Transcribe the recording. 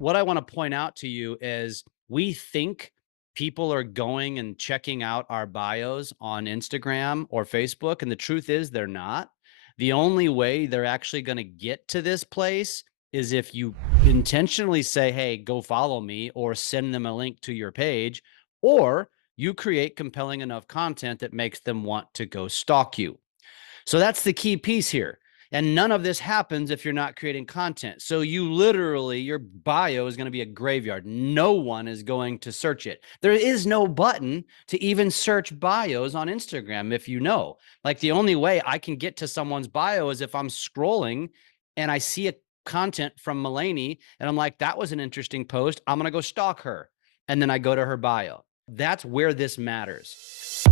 what I want to point out to you is we think people are going and checking out our bios on Instagram or Facebook. And the truth is, they're not. The only way they're actually going to get to this place is if you intentionally say, hey, go follow me, or send them a link to your page, or you create compelling enough content that makes them want to go stalk you. So that's the key piece here. And none of this happens if you're not creating content. So you literally, your bio is going to be a graveyard. No one is going to search it. There is no button to even search bios on Instagram, if you know. Like the only way I can get to someone's bio is if I'm scrolling and I see a content from Mulaney and I'm like, that was an interesting post. I'm going to go stalk her. And then I go to her bio. That's where this matters.